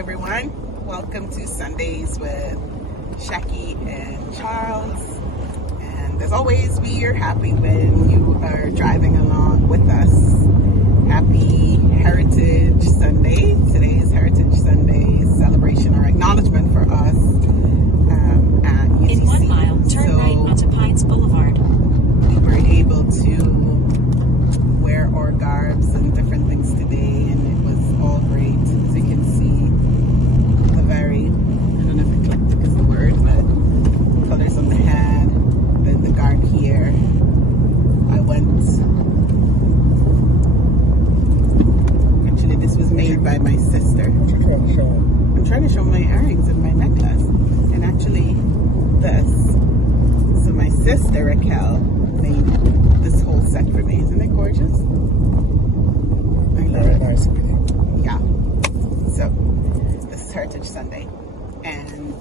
everyone. Welcome to Sundays with Shaky and Charles. And as always, we are happy when you are driving along with us. Happy Heritage Sunday. Today is Heritage Sunday celebration or acknowledgement for us at UTC. In 1 mile, turn right onto Pines Boulevard. We were able to wear our garbs and different things today, and it was all great. As you can see, the very, I don't know if eclectic is the word, but colors on the head, then the guard here. Actually, this was made by my sister. What you trying to show? I'm trying to show my earrings and my necklace, and actually this. So my sister Raquel made this whole set for me. Isn't it gorgeous? I love Very it. nice of you. Yeah. So this is Heritage Sunday, and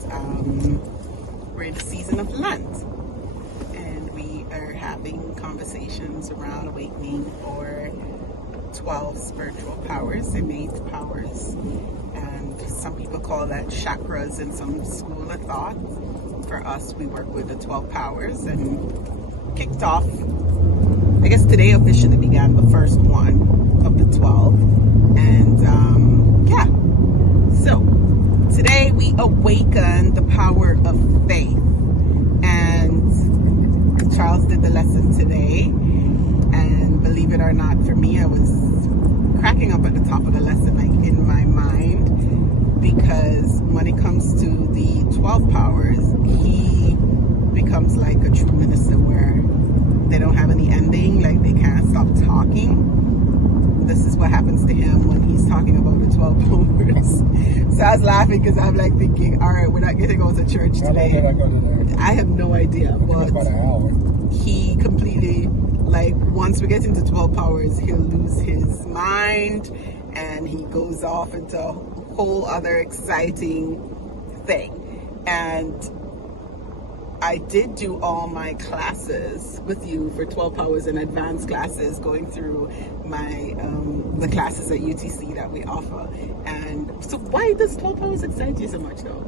we're in the season of Lent, and we are having conversations around awakening or 12 spiritual powers, innate powers, and some people call that chakras in some school of thought. For us, we work with the 12 powers, and kicked off, I guess today officially began the first one of the 12. And yeah, so today we awaken the power of faith. And Charles did the lesson today, and believe it or not, for me, I was cracking up at the top of the lesson, like in my mind, because when it comes to the 12 powers, he becomes like a true minister where they don't have any ending, like they can't stop talking. This is what happens to him when he's talking about the 12 powers. So I was laughing because I'm like thinking, all right, we're not getting to go to church today. How long did I go today? I have no idea, but About an hour. he completely, like, once we get into 12 powers, he'll lose his mind and he goes off into a whole other exciting thing. And I did do all my classes with you for 12 hours in advanced classes, going through my the classes at UTC that we offer. And so why does 12 hours excite you so much though?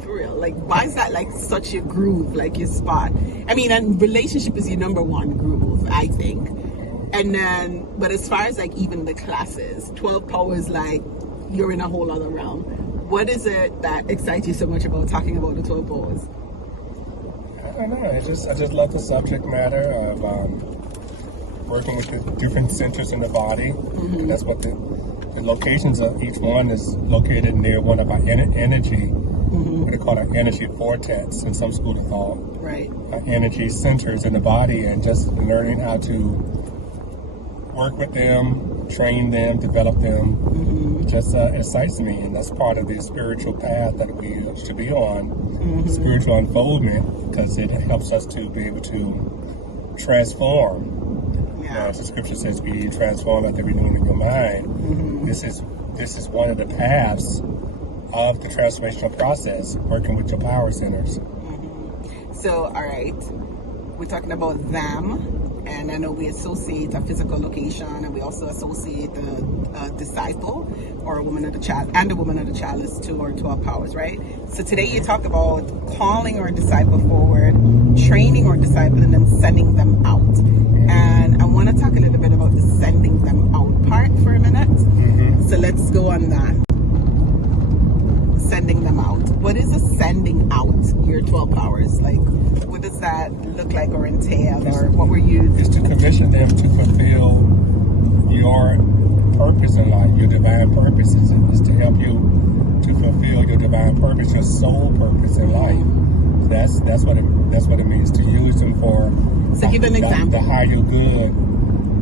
For real, like why is that like such a groove, like your spot? I mean, and relationship is your number one groove, I think. And then, but as far as like even the classes, 12 hours, like you're in a whole other realm. What is it that excites you so much about talking about the 12 hours? I don't know. I just love the subject matter of working with the different centers in the body. Mm-hmm. And that's what the locations of each one is located near one of our energy. Mm-hmm. What they call our energy vortex in some school of thought. Right. Our energy centers in the body, and just learning how to work with them, train them, develop them. Mm-hmm. Just excites me, and that's part of the spiritual path that we should be on. Mm-hmm. Spiritual unfoldment, because it helps us to be able to transform. Yeah. As the scripture says, be transformed at the renewing of your mind. Mm-hmm. This is one of the paths of the transformational process, working with your power centers. Mm-hmm. So, all right, we're talking about them. And I know we associate a physical location, and we also associate a disciple or a woman of the child, and a woman of the child is 2 or 12 powers, right? So today you talk about calling our disciple forward, training our disciple, and then sending them out. And I want to talk a little bit about the sending them out part for a minute. Mm-hmm. So let's go on that. Sending them out. What is a sending out your 12 powers? Like, what does that look like or entail, or what were you? Is to commission them to fulfill your purpose in life, your divine purpose. Is to help you to fulfill your divine purpose, your soul purpose in life. That's what it means to use them for. So give an example. The higher good.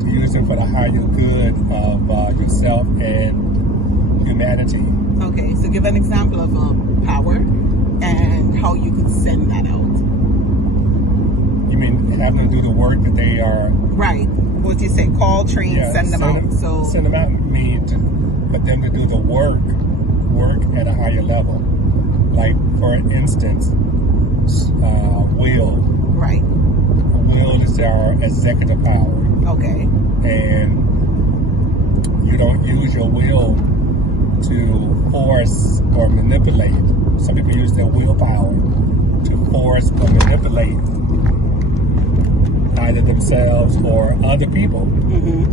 To use them for the higher good of yourself and humanity. Okay, so give an example of a power and how you could send that out. You mean have them do the work that they are... Right. What you say? Call, train, send them out. So send them out means for them to do the work at a higher level. Like, for instance, will. Right. Will is our executive power. Okay. And you don't use your will to force or manipulate. Some people use their willpower to force or manipulate either themselves or other people.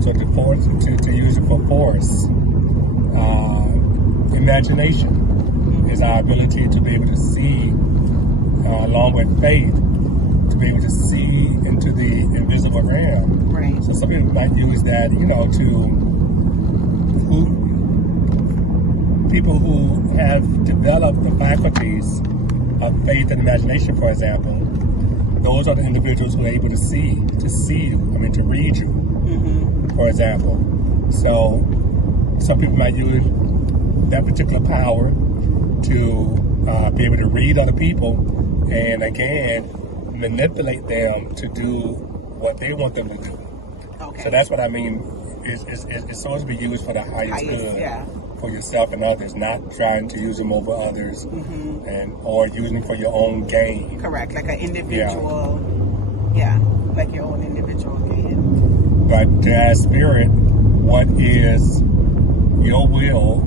So to use it for force. Imagination is our ability to be able to see, along with faith, to be able to see into the invisible realm. Right. So some people might use that, people who have developed the faculties of faith and imagination, for example, those are the individuals who are able to see you, to read you, for example. So some people might use that particular power to be able to read other people and, again, manipulate them to do what they want them to do. Okay. So that's what I mean. It's supposed to be used for the highest good, yeah. for yourself and others, not trying to use them over others, or using them for your own gain. Correct, like an individual, like your own individual gain. But to ask Spirit, what is your will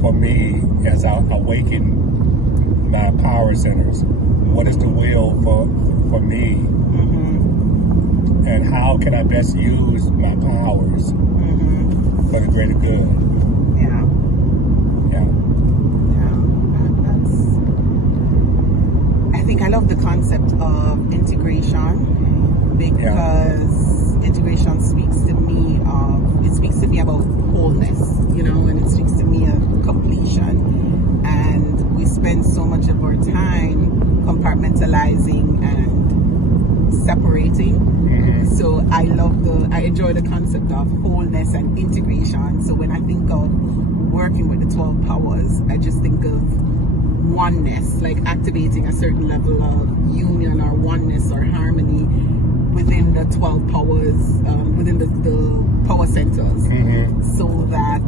for me as I awaken my power centers? What is the will for me? And how can I best use my powers for the greater good? Yeah. I think I love the concept of integration because integration speaks to me about wholeness, and it speaks to me of completion. And we spend so much of our time compartmentalizing and separating. So I enjoy the concept of wholeness and integration. So when I think of working with the 12 powers, I just think of oneness, like activating a certain level of union or oneness or harmony within the 12 powers, within the power centers, so that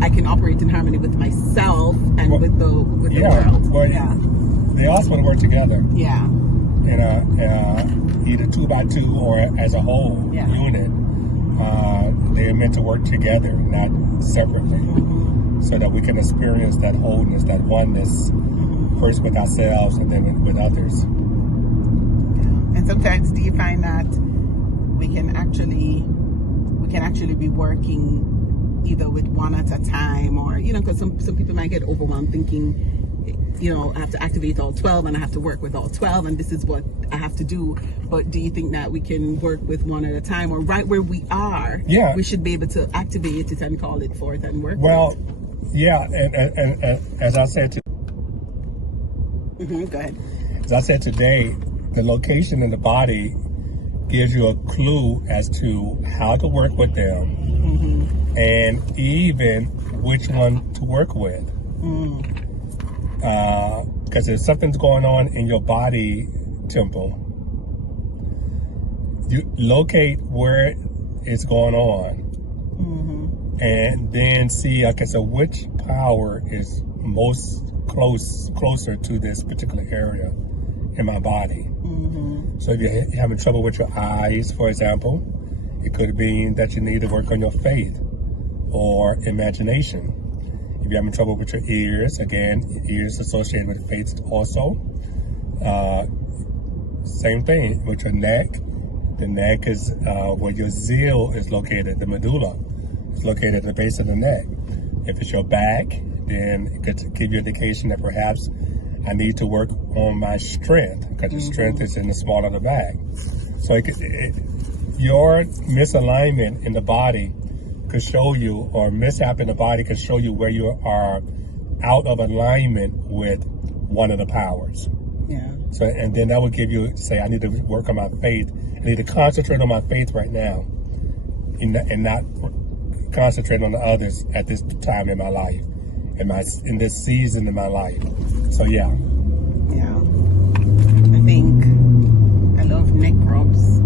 I can operate in harmony with myself and with the world. Well, they also want to work together. Yeah. In either 2 by 2 or as a whole unit. They're meant to work together, not separately, so that we can experience that wholeness, that oneness, first with ourselves and then with others. And sometimes, do you find that we can actually be working either with one at a time, or because some people might get overwhelmed thinking, I have to activate all 12 and I have to work with all 12 and this is what I have to do. But do you think that we can work with one at a time, or right where we are, we should be able to activate it and call it forth and work with it? And as I said go ahead. As I said today, the location in the body gives you a clue as to how to work with them, and even which one to work with. Because if something's going on in your body temple, you locate where it's going on, and then see, so which power is most closer to this particular area in my body. So if you're having trouble with your eyes, for example, it could mean that you need to work on your faith or imagination. If you're having trouble with your ears, again, ears associated with faith also. Same thing with your neck. The neck is where your zeal is located. The medulla is located at the base of the neck. If it's your back, then it could give you an indication that perhaps I need to work on my strength, because the strength is in the small of the back. So your misalignment in the body could show you, or mishap in the body could show you where you are out of alignment with one of the powers. Yeah. So, and then that would give you, say, I need to work on my faith. I need to concentrate on my faith right now, and not concentrate on the others at this time in my life, in this season in my life. So yeah. Yeah. I think I love neck rubs.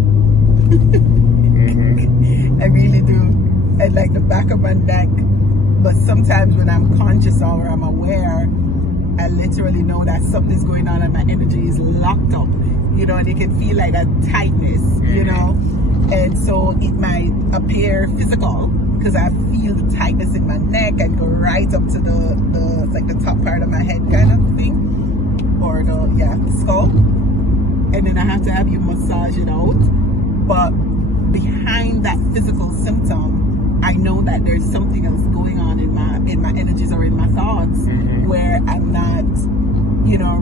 I really do. I like the back of my neck, but sometimes when I'm conscious or I'm aware, I literally know that something's going on and my energy is locked up, and you can feel like a tightness, and so it might appear physical because I feel the tightness in my neck and go right up to the like the top part of my head kind of thing, or the skull, and then I have to have you massage it out. But behind that physical symptom, I know that there's something else going on in my energies or in my thoughts, where I'm not,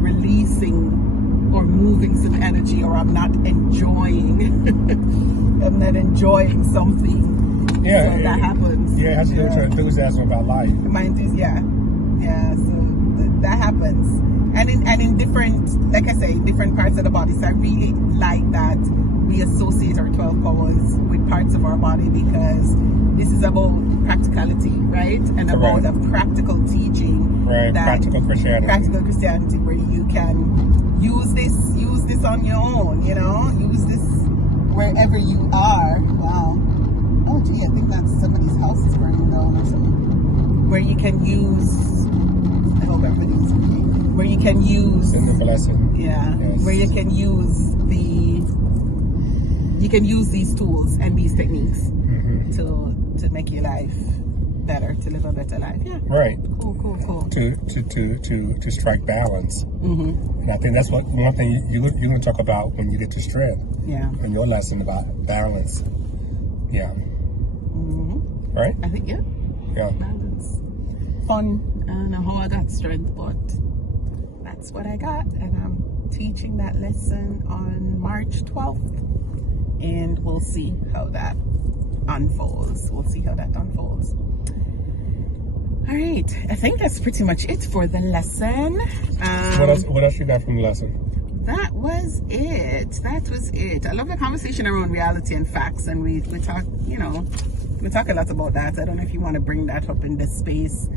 releasing or moving some energy, or I'm not enjoying something. Yeah, so that happens. Yeah, it has to do with your enthusiasm about life. My enthusiasm, so that happens. And in different, like I say, different parts of the body. So I really like that we associate our 12 powers with parts of our body, because this is about practicality, right? And about a practical teaching. Right, practical Christianity. Practical Christianity, where you can use this on your own, use this wherever you are. Wow. Oh gee, I think that's somebody's house is burning down or something. Where you can use, I hope everything's okay. Where you can use, in the blessing. Yeah. Yes. Where you can use these tools and these techniques to make your life better, to live a better life. Yeah. Right. Cool. To strike balance. And I think that's one thing you're going to talk about when you get to strength. Yeah. In your lesson about balance. Yeah. Right? I think, yeah. Balance. Fun. I don't know how I got strength, but that's what I got. And I'm teaching that lesson on March 12th. And we'll see how that unfolds. All right. I think that's pretty much it for the lesson. What else you got from the lesson? That was it. I love the conversation around reality and facts, and we talk, we talk a lot about that. I don't know if you want to bring that up in this space,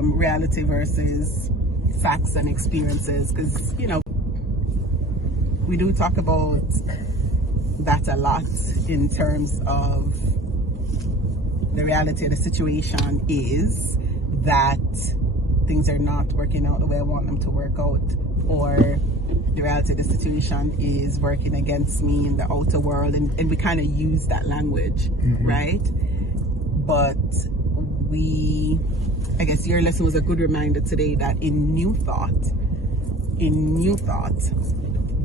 reality versus facts and experiences, because we do talk about that a lot in terms of the reality of the situation is that things are not working out the way I want them to work out, or the reality of the situation is working against me in the outer world, and we kind of use that language, right? But I guess your lesson was a good reminder today that in new thought,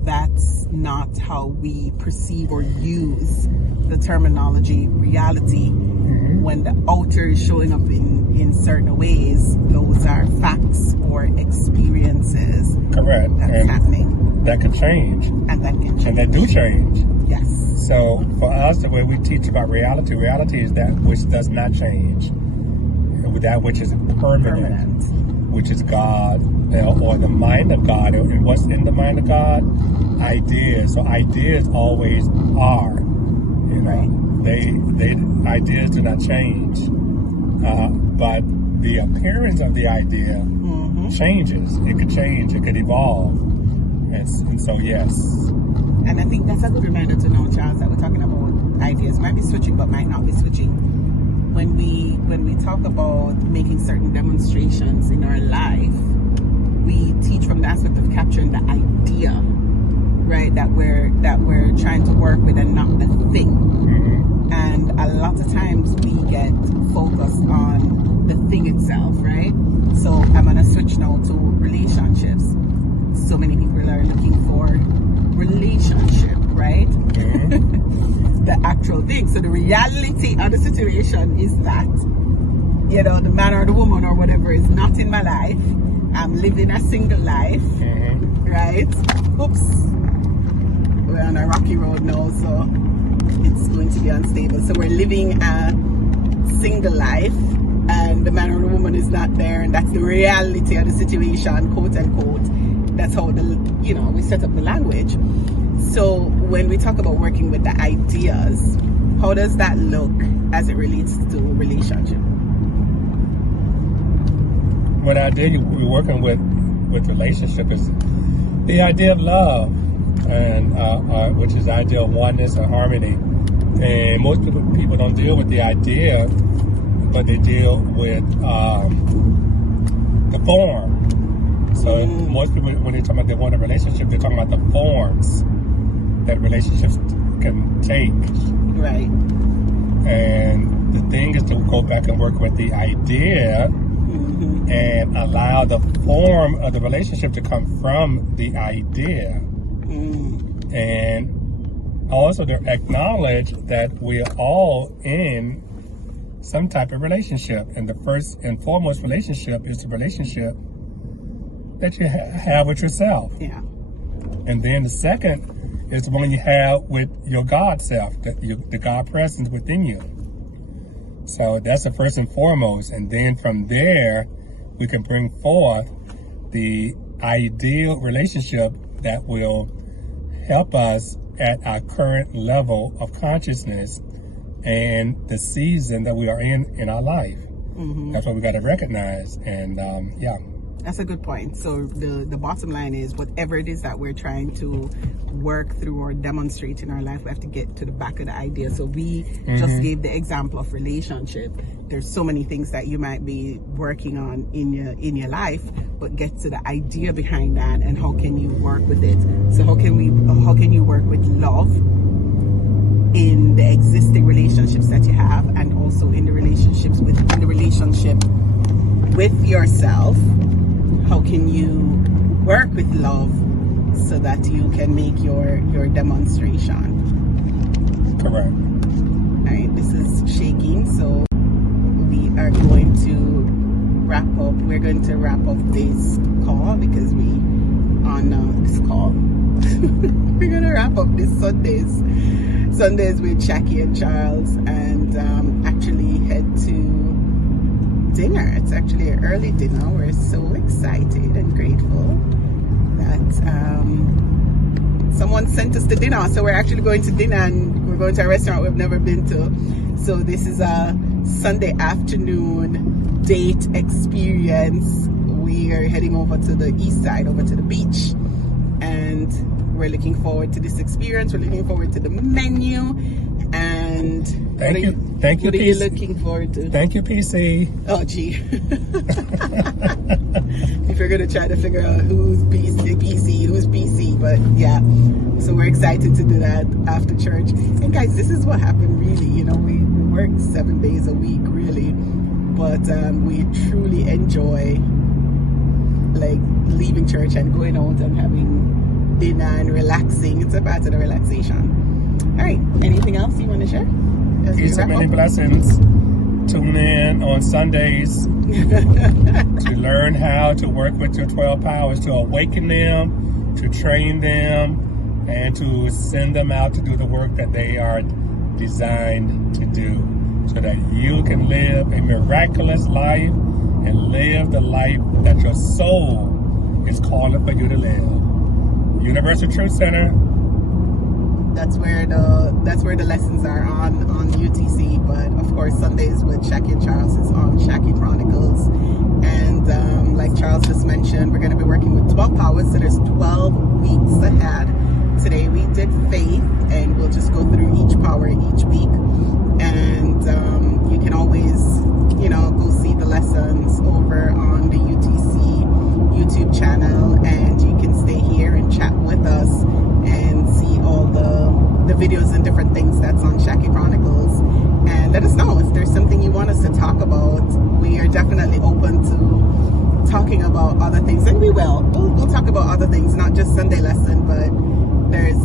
that's not how we perceive or use the terminology reality. When the outer is showing up in certain ways, those are facts or experiences. Correct. That's happening. That could change. And that do change. Yes. So for us, the way we teach about reality is that which does not change. That which is permanent. Which is God, or the mind of God. And what's in the mind of God? Ideas. So ideas always are. Right. Ideas do not change. But the appearance of the idea changes. It could change. It could evolve. And so, yes. And I think that's a good reminder to know, Charles, that we're talking about ideas. Might be switching, but might not be switching. When we talk about making certain demonstrations in our life, we teach from the aspect of capturing the idea, right? That we're trying to work with, and not the thing. And a lot of times we get focused on the thing itself, right? So I'm gonna switch now to relationships. So many people are looking for relationship, right? The actual thing. So the reality of the situation is that, the man or the woman or whatever is not in my life. I'm living a single life, right? Oops. We're on a rocky road now, so it's going to be unstable. So we're living a single life, and the man or the woman is not there, and that's the reality of the situation, quote unquote. That's how we set up the language. So when we talk about working with the ideas, how does that look as it relates to relationship? What idea we're working with relationship is the idea of love, and which is the idea of oneness and harmony. And most people don't deal with the idea, but they deal with the form. So most people, when they talk about they want a relationship, they're talking about the forms that relationships can take. Right. And the thing is to go back and work with the idea and allow the form of the relationship to come from the idea. And also to acknowledge that we're all in some type of relationship. And the first and foremost relationship is the relationship that you have with yourself. Yeah. And then the second is the one you have with your God self, the God presence within you. So that's the first and foremost. And then from there, we can bring forth the ideal relationship that will help us at our current level of consciousness and the season that we are in our life. That's what we got to recognize. And yeah. That's a good point. So the bottom line is, whatever it is that we're trying to work through or demonstrate in our life, we have to get to the back of the idea. So we just gave the example of relationship. There's so many things that you might be working on in your life, but get to the idea behind that and how can you work with it. So how can you work with love in the existing relationships that you have, and also in the relationship with yourself? How can you work with love so that you can make your demonstration? Correct. All right, this is Shaking. So we are going to wrap up. We're going to wrap up this call because this call. We're going to wrap up this Sundays with Shaky and Charles, and actually head to dinner. It's actually an early dinner. We're so excited and grateful that someone sent us to dinner. So we're actually going to dinner, and we're going to a restaurant we've never been to. So this is a Sunday afternoon date experience. We are heading over to the east side, over to the beach, and we're looking forward to this experience. We're looking forward to the menu. And Thank you, what are you looking forward to? Thank you, PC. Oh, gee. If you're going to try to figure out who's PC, who's PC. But yeah, so we're excited to do that after church. And guys, this is what happened really. You know, we work 7 days a week, really. But we truly enjoy like leaving church and going out and having dinner and relaxing. It's a part of the relaxation. All right, anything else you want to share? Peace and many blessings. Tune in on Sundays to learn how to work with your 12 powers, to awaken them, to train them, and to send them out to do the work that they are designed to do, so that you can live a miraculous life and live the life that your soul is calling for you to live. Universal Truth Center. That's where the lessons are on UTC, but of course Sundays with Shaky and Charles is on Shaky Chronicles. And like Charles just mentioned, we're going to be working with 12 powers, so there's 12 weeks ahead. Today we did faith, and we'll just go through each power each week. And you can always, go see the lessons over on the UTC YouTube channel, and you can stay here and chat with us and see all the videos and different things that's on Shaky Chronicles. And let us know if there's something you want us to talk about. We are definitely open to talking about other things, and we'll talk about other things, not just Sunday lesson, but there's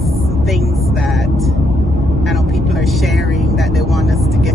things that I know people are sharing that they want us to get